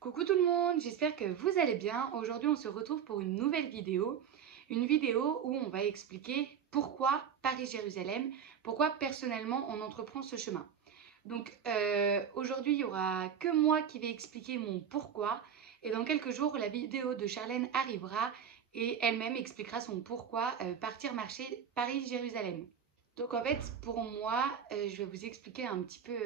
Coucou tout le monde, j'espère que vous allez bien. Aujourd'hui on se retrouve pour une nouvelle vidéo. Une vidéo où on va expliquer pourquoi Paris-Jérusalem, pourquoi personnellement on entreprend ce chemin. Donc aujourd'hui il n'y aura que moi qui vais expliquer mon pourquoi. Et dans quelques jours la vidéo de Charlène arrivera et elle-même expliquera son pourquoi partir marcher Paris-Jérusalem. Donc en fait pour moi je vais vous expliquer un petit peu...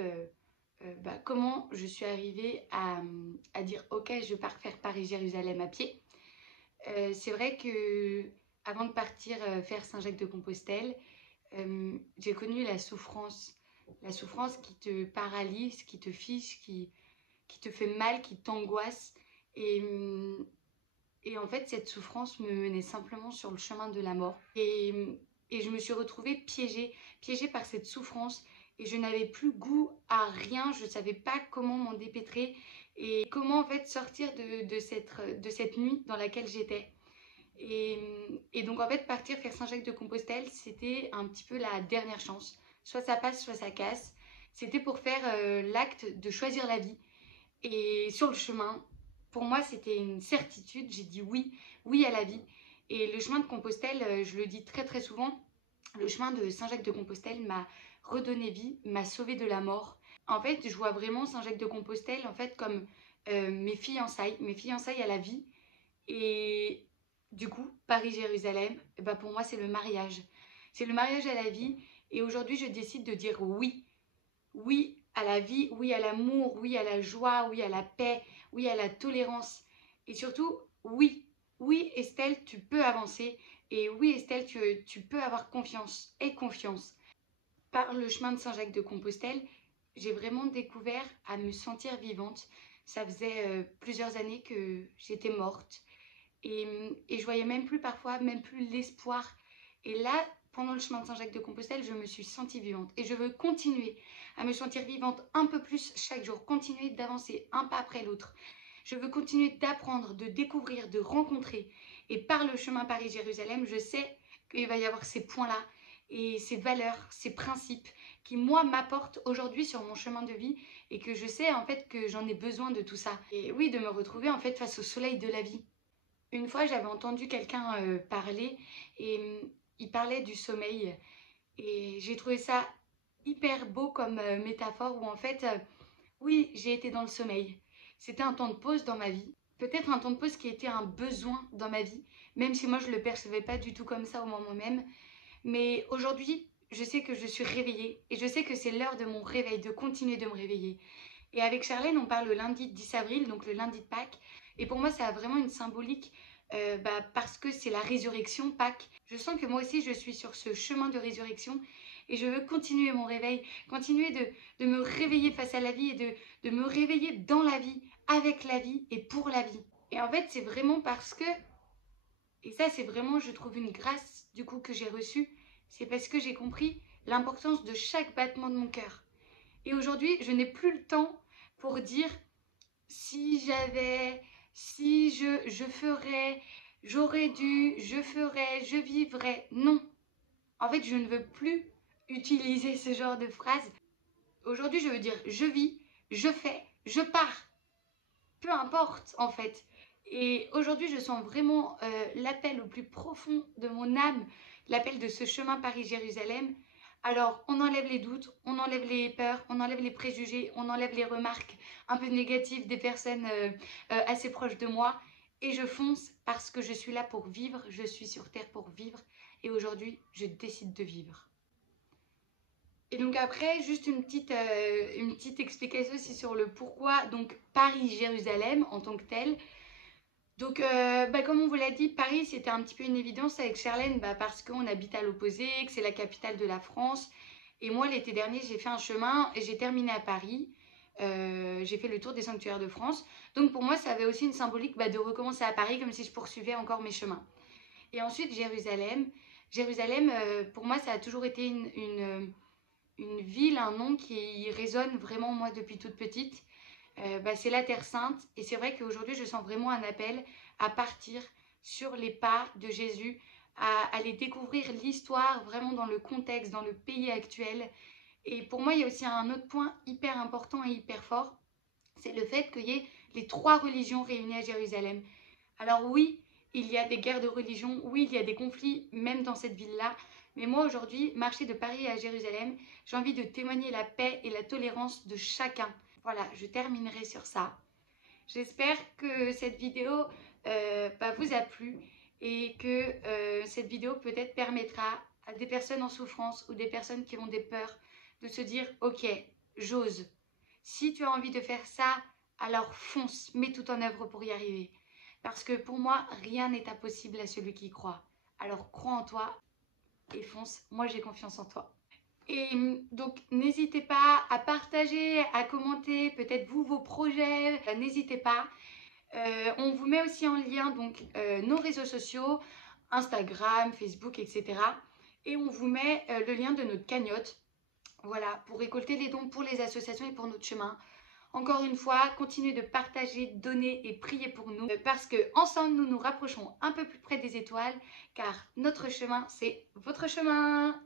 comment je suis arrivée à dire ok je pars faire Paris-Jérusalem à pied. C'est vrai que avant de partir faire Saint-Jacques-de-Compostelle, j'ai connu la souffrance qui te paralyse, qui te fige, qui te fait mal, qui t'angoisse. Et en fait cette souffrance me menait simplement sur le chemin de la mort. Et je me suis retrouvée piégée par cette souffrance. Et je n'avais plus goût à rien, je ne savais pas comment m'en dépêtrer et comment en fait sortir de cette nuit dans laquelle j'étais. Et donc en fait partir faire Saint-Jacques-de-Compostelle, c'était un petit peu la dernière chance. Soit ça passe, soit ça casse. C'était pour faire l'acte de choisir la vie. Et sur le chemin, pour moi c'était une certitude, j'ai dit oui, oui à la vie. Et le chemin de Compostelle, je le dis très très souvent, le chemin de Saint-Jacques-de-Compostelle m'a redonné vie, m'a sauvé de la mort. En fait, je vois vraiment Saint-Jacques-de-Compostelle en fait comme mes fiançailles à la vie. Et du coup, Paris-Jérusalem, bah pour moi c'est le mariage. C'est le mariage à la vie. Et aujourd'hui, je décide de dire oui. Oui à la vie, oui à l'amour, oui à la joie, oui à la paix, oui à la tolérance. Et surtout, oui. Oui, Estelle, tu peux avancer. Et oui, Estelle, tu peux avoir confiance. Et confiance. Par le chemin de Saint-Jacques-de-Compostelle, j'ai vraiment découvert à me sentir vivante. Ça faisait plusieurs années que j'étais morte. Et je voyais même plus parfois, même plus l'espoir. Et là, pendant le chemin de Saint-Jacques-de-Compostelle, je me suis sentie vivante. Et je veux continuer à me sentir vivante un peu plus chaque jour. Continuer d'avancer un pas après l'autre. Je veux continuer d'apprendre, de découvrir, de rencontrer. Et par le chemin Paris-Jérusalem, je sais qu'il va y avoir ces points-là et ces valeurs, ces principes qui, moi, m'apportent aujourd'hui sur mon chemin de vie et que je sais en fait que j'en ai besoin de tout ça. Et oui, de me retrouver en fait face au soleil de la vie. Une fois, j'avais entendu quelqu'un parler et il parlait du sommeil. Et j'ai trouvé ça hyper beau comme métaphore où en fait, oui, j'ai été dans le sommeil. C'était un temps de pause dans ma vie. Peut-être un temps de pause qui était un besoin dans ma vie, même si moi je ne le percevais pas du tout comme ça au moment même. Mais aujourd'hui, je sais que je suis réveillée et je sais que c'est l'heure de mon réveil, de continuer de me réveiller. Et avec Charlène, on parle le lundi 10 avril, donc le lundi de Pâques. Et pour moi, ça a vraiment une symbolique parce que c'est la résurrection, Pâques. Je sens que moi aussi, je suis sur ce chemin de résurrection et je veux continuer mon réveil, continuer de me réveiller face à la vie et de me réveiller dans la vie, avec la vie et pour la vie. Et en fait, c'est vraiment parce que, et ça c'est vraiment, je trouve, une grâce du coup que j'ai reçue, c'est parce que j'ai compris l'importance de chaque battement de mon cœur. Et aujourd'hui, je n'ai plus le temps pour dire si j'avais, si je ferais, j'aurais dû, je ferais, je vivrais. Non. En fait, je ne veux plus utiliser ce genre de phrase. Aujourd'hui, je veux dire je vis, je fais, je pars. Peu importe, en fait. Et aujourd'hui, je sens vraiment l'appel au plus profond de mon âme, l'appel de ce chemin Paris-Jérusalem. Alors, on enlève les doutes, on enlève les peurs, on enlève les préjugés, on enlève les remarques un peu négatives des personnes assez proches de moi. Et je fonce parce que je suis là pour vivre, je suis sur Terre pour vivre. Et aujourd'hui, je décide de vivre. Et donc après, juste une petite explication aussi sur le pourquoi, donc Paris-Jérusalem en tant que tel. Donc, comme on vous l'a dit, Paris, c'était un petit peu une évidence avec Charlène, parce qu'on habite à l'opposé, que c'est la capitale de la France. Et moi, l'été dernier, j'ai fait un chemin et j'ai terminé à Paris. J'ai fait le tour des sanctuaires de France. Donc, pour moi, ça avait aussi une symbolique de recommencer à Paris, comme si je poursuivais encore mes chemins. Et ensuite, Jérusalem. Jérusalem, pour moi, ça a toujours été une ville, un nom qui résonne vraiment, moi, depuis toute petite. C'est la Terre Sainte. Et c'est vrai qu'aujourd'hui, je sens vraiment un appel à partir sur les pas de Jésus, à aller découvrir l'histoire vraiment dans le contexte, dans le pays actuel. Et pour moi, il y a aussi un autre point hyper important et hyper fort, c'est le fait qu'il y ait les 3 religions réunies à Jérusalem. Alors oui, il y a des guerres de religion, oui, il y a des conflits, même dans cette ville-là. Mais moi, aujourd'hui, marcher de Paris à Jérusalem, j'ai envie de témoigner la paix et la tolérance de chacun. Voilà, je terminerai sur ça. J'espère que cette vidéo vous a plu et que cette vidéo peut-être permettra à des personnes en souffrance ou des personnes qui ont des peurs de se dire « Ok, j'ose. Si tu as envie de faire ça, alors fonce, mets tout en œuvre pour y arriver. » Parce que pour moi, rien n'est impossible à celui qui croit. Alors crois en toi et fonce, moi j'ai confiance en toi. Et donc n'hésitez pas à partager, à commenter peut-être vous vos projets, n'hésitez pas. On vous met aussi en lien donc nos réseaux sociaux, Instagram, Facebook, etc. Et on vous met le lien de notre cagnotte, voilà, pour récolter les dons pour les associations et pour notre chemin. Encore une fois, continuez de partager, donner et prier pour nous parce que ensemble nous nous rapprochons un peu plus près des étoiles car notre chemin, c'est votre chemin.